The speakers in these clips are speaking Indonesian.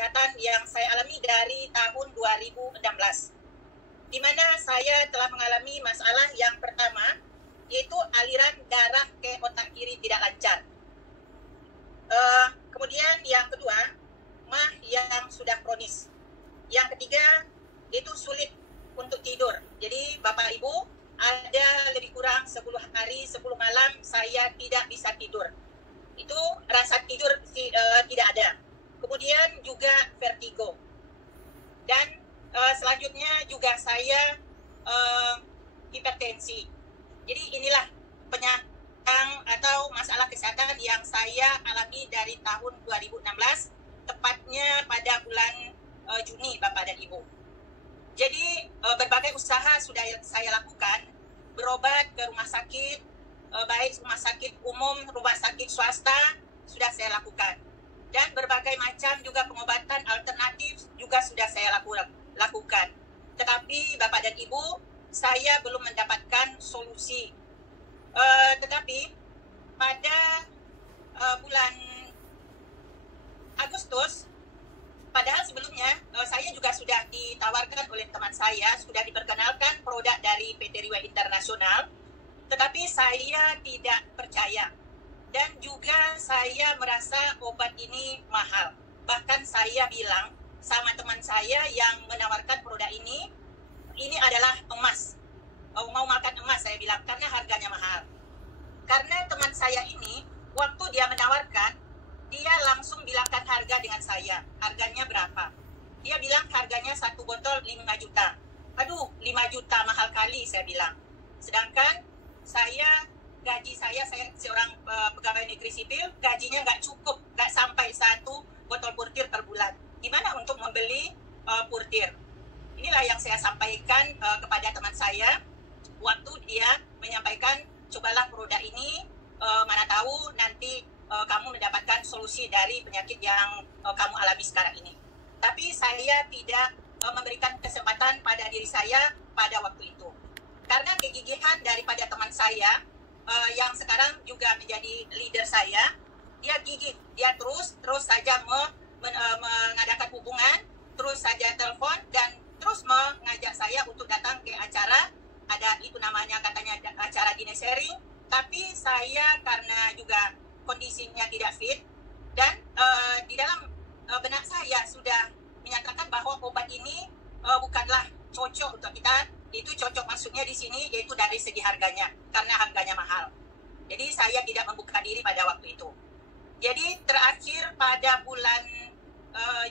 kesehatan yang saya alami dari tahun 2016, di mana saya telah mengalami masalah yang pertama, yaitu aliran darah ke otak kiri tidak lancar. Kemudian yang kedua, mah yang sudah kronis. Yang ketiga, itu sulit untuk tidur. Jadi Bapak Ibu, ada lebih kurang 10 hari, 10 malam saya tidak bisa tidur. Itu rasa tidur tidak ada. Kemudian juga vertigo. Dan selanjutnya juga saya hipertensi. Jadi inilah penyakit atau masalah kesehatan yang saya alami dari tahun 2016, tepatnya pada bulan Juni, Bapak dan Ibu. Jadi berbagai usaha sudah saya lakukan, berobat ke rumah sakit, baik rumah sakit umum, rumah sakit swasta, sudah saya lakukan. Dan berbagai macam juga pengobatan alternatif juga sudah saya lakukan. Tetapi Bapak dan Ibu, saya belum mendapatkan solusi. Tetapi pada bulan Agustus, padahal sebelumnya saya juga sudah ditawarkan oleh teman saya, sudah diperkenalkan produk dari PT Riway Internasional, tetapi saya tidak percaya. Dan juga saya merasa obat ini mahal. Bahkan saya bilang sama teman saya yang menawarkan produk ini adalah emas. Mau makan emas, saya bilang, karena harganya mahal. Karena teman saya ini, waktu dia menawarkan, dia langsung bilangkan harga dengan saya. Harganya berapa? Dia bilang harganya satu botol 5 juta. Aduh, 5 juta mahal kali, saya bilang. Sedangkan gaji saya seorang pegawai negeri sipil, gajinya nggak cukup, nggak sampai satu botol purtir per bulan. Gimana untuk membeli purtir? Inilah yang saya sampaikan kepada teman saya waktu dia menyampaikan, cobalah produk ini, mana tahu nanti kamu mendapatkan solusi dari penyakit yang kamu alami sekarang ini. Tapi saya tidak memberikan kesempatan pada diri saya pada waktu itu. Karena kegigihan daripada teman saya, yang sekarang juga menjadi leader saya, dia gigih, dia terus saja mengadakan hubungan, terus saja telepon, dan terus mengajak saya untuk datang ke acara, ada itu namanya katanya acara dinner sharing, tapi saya karena juga kondisinya tidak fit, dan di dalam benak saya sudah menyatakan bahwa obat ini bukanlah cocok untuk kita. Itu cocok maksudnya di sini yaitu dari segi harganya, karena harganya mahal. Jadi saya tidak membuka diri pada waktu itu. Jadi terakhir pada bulan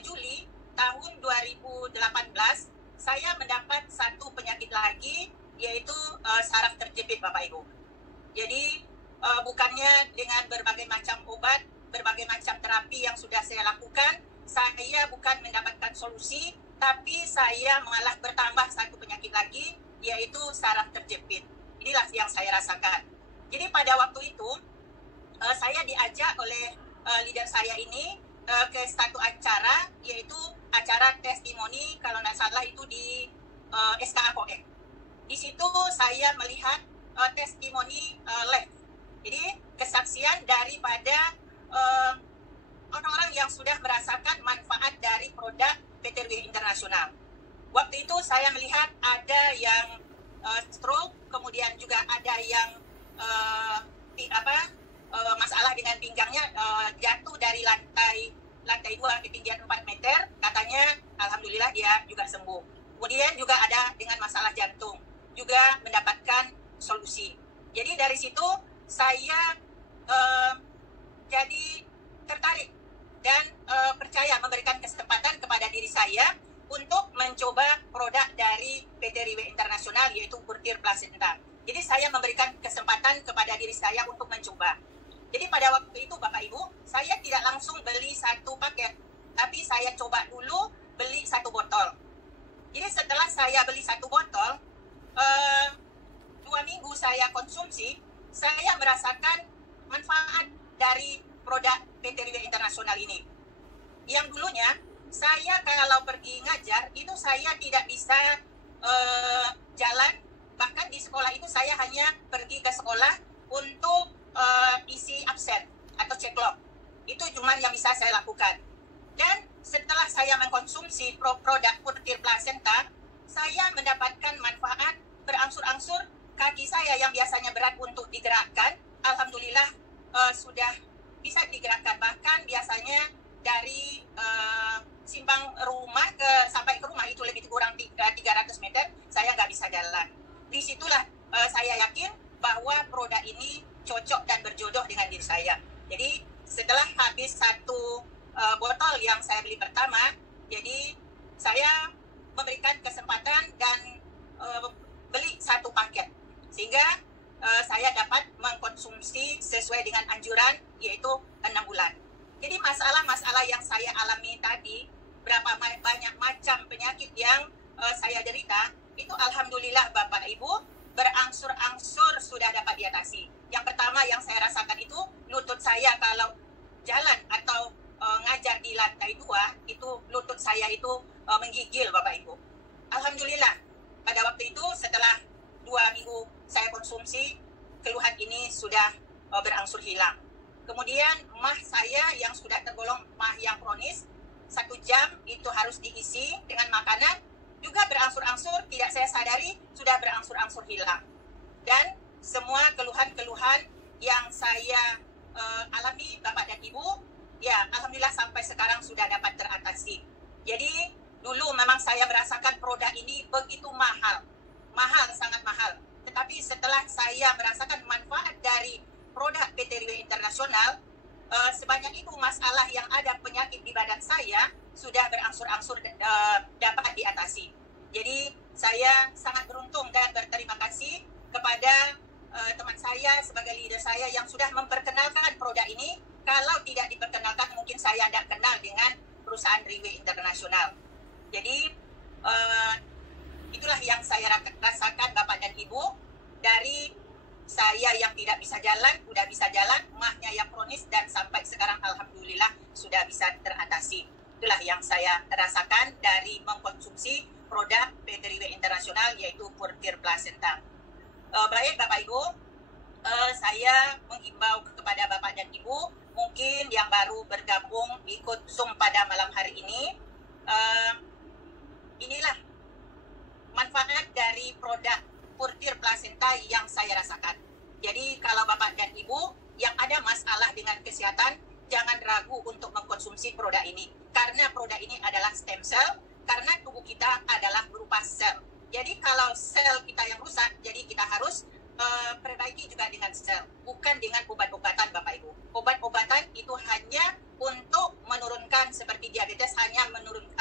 Juli tahun 2018, saya mendapat satu penyakit lagi, yaitu saraf terjepit, Bapak Ibu. Jadi bukannya dengan berbagai macam obat, berbagai macam terapi yang sudah saya lakukan, saya bukan mendapatkan solusi, tapi saya malah bertambah satu penyakit lagi, yaitu saraf terjepit. Inilah yang saya rasakan. Jadi pada waktu itu, saya diajak oleh leader saya ini ke satu acara, yaitu acara testimoni, kalau tidak salah itu di SKAKOM. Di situ saya melihat testimoni live. Jadi kesaksian daripada orang-orang yang sudah merasakan manfaat dari produk PT Riway Internasional. Waktu itu saya melihat ada yang stroke, kemudian juga ada yang masalah dengan pinggangnya, jatuh dari lantai 2 ketinggian 4 meter, katanya alhamdulillah dia juga sembuh. Kemudian juga ada dengan masalah jantung, juga mendapatkan solusi. Jadi dari situ saya jadi tertarik dan percaya memberikan kesempatan kepada diri saya untuk mencoba produk dari PT Riway Internasional, yaitu purtir plasenta. Jadi saya memberikan kesempatan kepada diri saya untuk mencoba. Jadi pada waktu itu Bapak Ibu, saya tidak langsung beli satu paket, tapi saya coba dulu beli satu botol. Jadi setelah saya beli satu botol, 2 minggu saya konsumsi, saya merasakan manfaat dari produk PT Riway Internasional ini. Yang dulunya, saya kalau pergi ngajar, itu saya tidak bisa jalan. Bahkan di sekolah itu saya hanya pergi ke sekolah untuk isi absen atau ceklok. Itu cuma yang bisa saya lakukan. Dan setelah saya mengkonsumsi produk Purtir Placenta, saya mendapatkan manfaat berangsur-angsur. Kaki saya yang biasanya berat untuk digerakkan, alhamdulillah sudah bisa digerakkan. Bahkan biasanya dari simpang rumah sampai ke rumah itu lebih kurang 300 meter, saya nggak bisa jalan. Disitulah saya yakin bahwa produk ini cocok dan berjodoh dengan diri saya. Jadi setelah habis satu botol yang saya beli pertama, jadi saya memberikan kesempatan dan beli satu paket, sehingga saya dapat mengkonsumsi sesuai dengan anjuran, yaitu 6 bulan. Jadi masalah-masalah yang saya alami tadi, berapa banyak macam penyakit yang saya derita, itu alhamdulillah Bapak Ibu, berangsur-angsur sudah dapat diatasi. Yang pertama yang saya rasakan itu, lutut saya kalau jalan atau ngajar di lantai 2, itu lutut saya itu menggigil Bapak Ibu. Alhamdulillah, pada waktu itu setelah 2 minggu saya konsumsi, keluhan ini sudah berangsur hilang. Kemudian mah saya yang sudah tergolong mah yang kronis, 1 jam itu harus diisi dengan makanan, juga berangsur-angsur, tidak saya sadari, sudah berangsur-angsur hilang. Dan semua keluhan-keluhan yang saya alami Bapak dan Ibu, ya alhamdulillah sampai sekarang sudah dapat teratasi. Jadi dulu memang saya merasakan produk ini begitu mahal, sangat mahal. Tetapi setelah saya merasakan manfaat dari produk PT Riway Internasional, sebanyak itu masalah yang ada penyakit di badan saya sudah berangsur-angsur dapat diatasi. Jadi saya sangat beruntung dan berterima kasih kepada teman saya sebagai leader saya yang sudah memperkenalkan produk ini. Kalau tidak diperkenalkan mungkin saya tidak kenal dengan perusahaan Riway Internasional. Jadi itulah yang saya rasakan Bapak dan Ibu, dari saya yang tidak bisa jalan, udah bisa jalan, mahnya yang kronis, dan sampai sekarang alhamdulillah sudah bisa teratasi. Itulah yang saya rasakan dari mengkonsumsi produk PT Riway Internasional, yaitu Purtir Placenta. Baik Bapak Ibu, saya menghimbau kepada Bapak dan Ibu, mungkin yang baru bergabung ikut Zoom pada malam hari ini, inilah manfaat dari produk Purtir Placenta yang saya rasakan. Jadi kalau Bapak dan Ibu yang ada masalah dengan kesehatan, jangan ragu untuk mengkonsumsi produk ini. Karena produk ini adalah stem cell, karena tubuh kita adalah berupa sel. Jadi kalau sel kita yang rusak, jadi kita harus perbaiki juga dengan sel, bukan dengan obat-obatan Bapak Ibu. Obat-obatan itu hanya untuk menurunkan, seperti diabetes, hanya menurunkan